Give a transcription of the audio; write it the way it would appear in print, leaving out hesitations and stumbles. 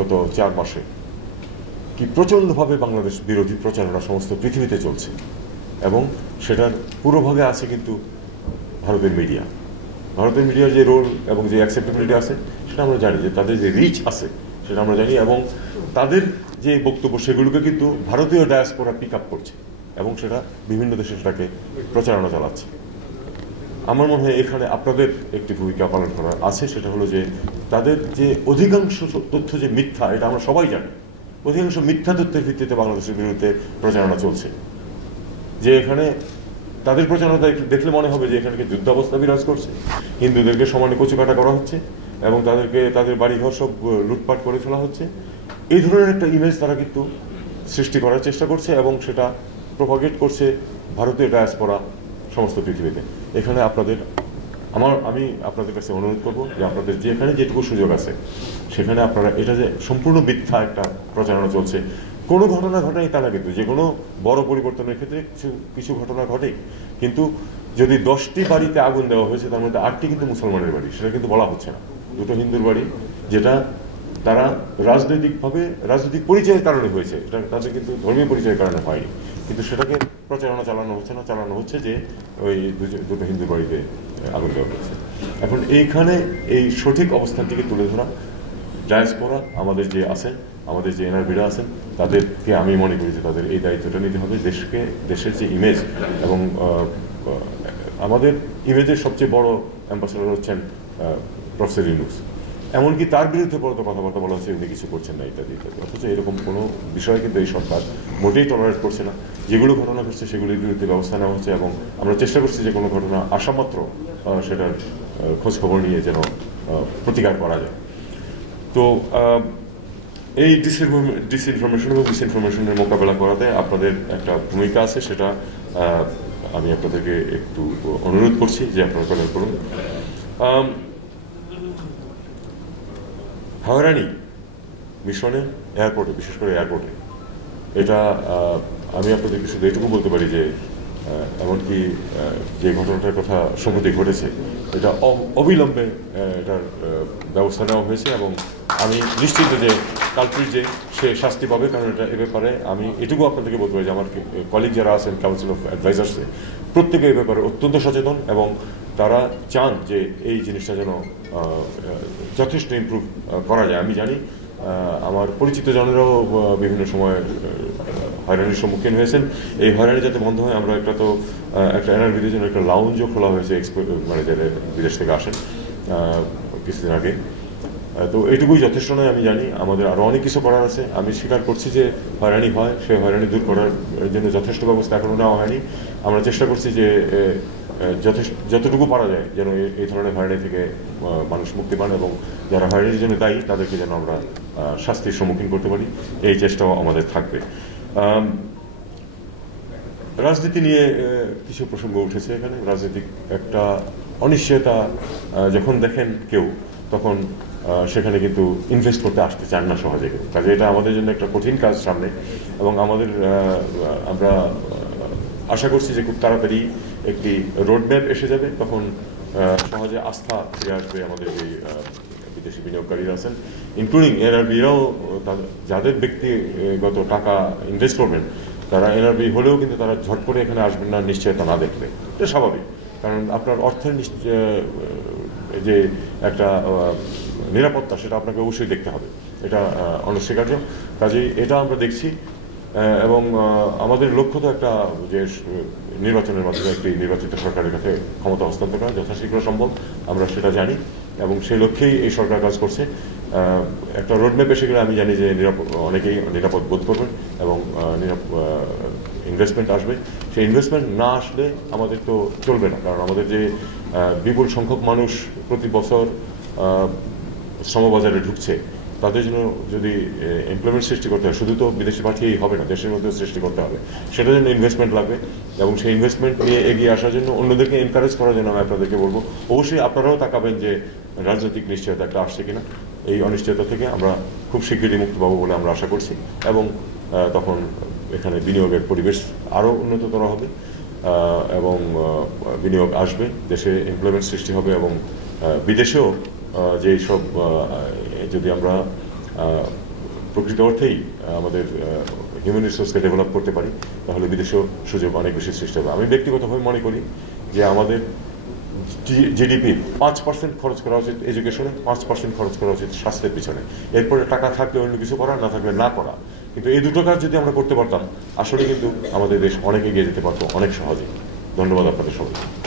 গত 4 মাসে কি প্রচণ্ডভাবে বাংলাদেশ বিরোধী প্রচারণা সমস্ত পৃথিবীতে চলছে, এবং সেটার পুরোভাগে আছে কিন্তু ভারতের মিডিয়া। ভারতের মিডিয়ার যে রোল এবং যে অ্যাকসেপ্টেবিলিটি আছে সেটা আমরা জানি, যে তাদের যে রিচ আছে সেটা আমরা জানি, এবং তাদের যে বক্তব্য সেগুলোকে কিন্তু ভারতীয় ডায়াসপোরা পিক আপ করছে এবং সেটা বিভিন্ন দেশে সেটাকে প্রচারণা চালাচ্ছে। আমার মনে হয় এখানে আপনাদের একটি ভূমিকা পালন করা আছে, সেটা হলো যে তাদের যে অধিকাংশ তথ্য যে মিথ্যা, এটা আমরা সবাই জানি, অধিকাংশ মিথ্যা তথ্যের ভিত্তিতে বাংলাদেশের বিরুদ্ধে প্রচারণা চলছে। যে এখানে তাদের প্রচারণা দেখলে মনে হবে যে এখানে যুদ্ধাবস্থা বিরাজ করছে, হিন্দুদেরকে সমানে কচুকাটা করা হচ্ছে এবং তাদেরকে তাদের বাড়িঘর সব লুটপাট করে ফেলা হচ্ছে। এই ধরনের একটা ইমেজ তারা কিন্তু সৃষ্টি করার চেষ্টা করছে এবং সেটা প্রপাগেট করছে ভারতীয় ডায়াসপোরা সমস্ত পৃথিবীতে। এখানে আমি আপনাদের কাছে অনুরোধ করব যে আপনাদের যেখানে যেটুকু সুযোগ আছে সেখানে আপনারা, এটা যে সম্পূর্ণ মিথ্যা একটা প্রচারণা চলছে, কোনো ঘটনা ঘটেনি তা না, কিন্তু যে কোনো বড় পরিবর্তনের ক্ষেত্রে কিছু ঘটনা ঘটে, কিন্তু যদি 10টি বাড়িতে আগুন দেওয়া হয়েছে তার মধ্যে 8টি কিন্তু মুসলমানের বাড়ি, সেটা কিন্তু বলা হচ্ছে না। 2টো হিন্দুর বাড়ি, যেটা তারা রাজনৈতিক পরিচয়ের কারণে হয়েছে, এটা তাদের কিন্তু ধর্মীয় পরিচয়ের কারণে হয়নি, কিন্তু সেটাকে প্রচারণা চালানো হচ্ছে না, চালানো হচ্ছে যে ওই 2টো হিন্দুর বাড়িতে আগুন দেওয়া হয়েছে। এখন এইখানে এই সঠিক অবস্থানটিকে তুলে ধরা ডায়াসপোরা আমাদের যে আছেন, আমাদের যে এনআরবিরা আছেন, তাদেরকে আমি মনে করি যে তাদের এই দায়িত্বটা নিতে হবে। দেশের যে ইমেজ, এবং আমাদের ইমেজের সবচেয়ে বড় অ্যাম্বাসেডর হচ্ছেন প্রফেসর ইউনূস, এমনকি তার বিরুদ্ধে পর্যন্ত কথাবার্তা বলা হচ্ছে উনি কিছু করছেন না ইত্যাদি ইত্যাদি। অথচ এরকম কোনো বিষয় কিন্তু এই সরকার মোটেই টলারেট করছে না। যেগুলো ঘটনা ঘটছে সেগুলির বিরুদ্ধে ব্যবস্থা নেওয়া হচ্ছে, এবং আমরা চেষ্টা করছি যে কোনো ঘটনা আসা মাত্র সেটার খোঁজ খবর নিয়ে যেন প্রতিকার করা যায়। তো এই ডিসইনফরমেশন এবং মিসইনফরমেশনের মোকাবেলা করাতে আপনাদের একটা ভূমিকা আছে, সেটা আমি আপনাদেরকে একটু অনুরোধ করছি যে আপনারা কল্যাণ করুন। হয়রানি মিশনে এয়ারপোর্টে, বিশেষ করে এয়ারপোর্টে, এটা আমি আপনাদেরকে শুধু এটুকু বলতে পারি যে এমনকি যে ঘটনাটার কথা সম্প্রতি ঘটেছে, এটা অবিলম্বে এটার ব্যবস্থা নেওয়া হয়েছে, এবং আমি নিশ্চিত যে কালপ্রিট যে সে শাস্তি পাবে, কারণ এ ব্যাপারে আমি এটুকু আপনাদেরকে বলতে পারি যে আমার কলিগ যারা আছেন কাউন্সিল অফ অ্যাডভাইজার্সে, প্রত্যেকে এই ব্যাপারে অত্যন্ত সচেতন, এবং তারা চান যে এই জিনিসটা যেন যথেষ্ট ইমপ্রুভ করা যায়। আমি জানি আমার পরিচিত জনেরাও বিভিন্ন সময় হয়রানির সম্মুখীন হয়েছেন। এই হয়রানি যাতে বন্ধ হয়, আমরা একটা এনআরবিদের জন্য একটা লাউঞ্জও খোলা হয়েছে, মানে যারা বিদেশ থেকে আসেন কিছুদিন আগে। তো এইটুকুই যথেষ্ট নয়, আমি জানি আমাদের আরও অনেক কিছু করার আছে। আমি স্বীকার করছি যে হয়রানি হয়, সেই হয়রানি দূর করার জন্য যথেষ্ট ব্যবস্থা এখনও নেওয়া হয়নি। আমরা চেষ্টা করছি যে যতটুকু পারা যায় যেন এই ধরনের হয়রানি থেকে মানুষ মুক্তি পান, এবং যারা হয়রানির জন্য দায়ী তাদেরকে যেন আমরা শাস্তির সম্মুখীন করতে পারি, এই চেষ্টাও আমাদের থাকবে। রাজনীতি নিয়ে কিছু প্রসঙ্গ উঠেছে এখানে। রাজনৈতিক একটা অনিশ্চয়তা যখন দেখেন কেউ, তখন সেখানে কিন্তু ইনভেস্ট করতে আসতে চান না সহজে কেউ। কাজে এটা আমাদের জন্য একটা কঠিন কাজ সামনে, এবং আমরা আশা করছি যে খুব তাড়াতাড়ি একটি রোডম্যাপ এসে যাবে, তখন সহজে আস্থা ফিরে আসবে আমাদের এই বিদেশি বিনিয়োগকারীরা আছেন, ইনক্লুডিং এনআরবিরাও যাদের ব্যক্তিগত টাকা ইনভেস্ট করবেন, তারা এনআরবি হলেও কিন্তু তারা ঝট করে এখানে আসবেন না নিশ্চয়তা না দেখলে। এটা স্বাভাবিক, কারণ আপনার অর্থের যে একটা নিরাপত্তা সেটা আপনাকে অবশ্যই দেখতে হবে, এটা অনস্বীকার্য। কাজেই এটা আমরা দেখছি, এবং আমাদের লক্ষ্য তো একটা যে নির্বাচনের মাধ্যমে একটি নির্বাচিত সরকারের কাছে ক্ষমতা হস্তান্তর করা যথাশীঘ্র সম্ভব, আমরা সেটা জানি, এবং সেই লক্ষ্যেই এই সরকার কাজ করছে। একটা রোডম্যাপ এসে গেলে আমি জানি যে অনেকেই নিরাপদ বোধ করবেন, এবং ইনভেস্টমেন্ট আসবে। সেই ইনভেস্টমেন্ট না আসলে আমাদের তো চলবে না, কারণ আমাদের যে বিপুল সংখ্যক মানুষ প্রতি বছর শ্রমবাজারে ঢুকছে, তাদের জন্য যদি এমপ্লয়মেন্ট সৃষ্টি করতে হয়, শুধু তো বিদেশে পাঠিয়েই হবে না, দেশের মধ্যে সৃষ্টি করতে হবে, সেটার জন্য ইনভেস্টমেন্ট লাগবে, এবং সেই ইনভেস্টমেন্ট নিয়ে এগিয়ে আসার জন্য অন্যদেরকে এনকারেজ করার জন্য আমি আপনাদেরকে বলবো, অবশ্যই আপনারাও তাকাবেন যে রাজনৈতিক নিশ্চয়তা একটা আসছে কিনা। এই অনিশ্চয়তা থেকে আমরা খুব শিগগিরই মুক্তি পাবো বলে আমরা আশা করছি, এবং তখন এখানে বিনিয়োগের পরিবেশ আরও উন্নততর হবে, এবং বিনিয়োগ আসবে, দেশে এমপ্লয়মেন্ট সৃষ্টি হবে, এবং বিদেশেও যেই সব যদি আমরা প্রকৃত অর্থেই আমাদের হিউম্যান রিসোর্সকে ডেভেলপ করতে পারি, তাহলে বিদেশেও সুযোগ অনেক বেশি সৃষ্টি হবে। আমি ব্যক্তিগতভাবে মনে করি যে আমাদের জিডিপির 5% খরচ করা উচিত এডুকেশনে, 5% খরচ করা উচিত স্বাস্থ্যের পিছনে। এরপরে টাকা থাকলে অন্য কিছু করা, না থাকলে না করা। কিন্তু এই দুটো কাজ যদি আমরা করতে পারতাম, আসলে কিন্তু আমাদের দেশ অনেক এগিয়ে যেতে পারতো, অনেক সহজে। ধন্যবাদ আপনাদের সবাইকে।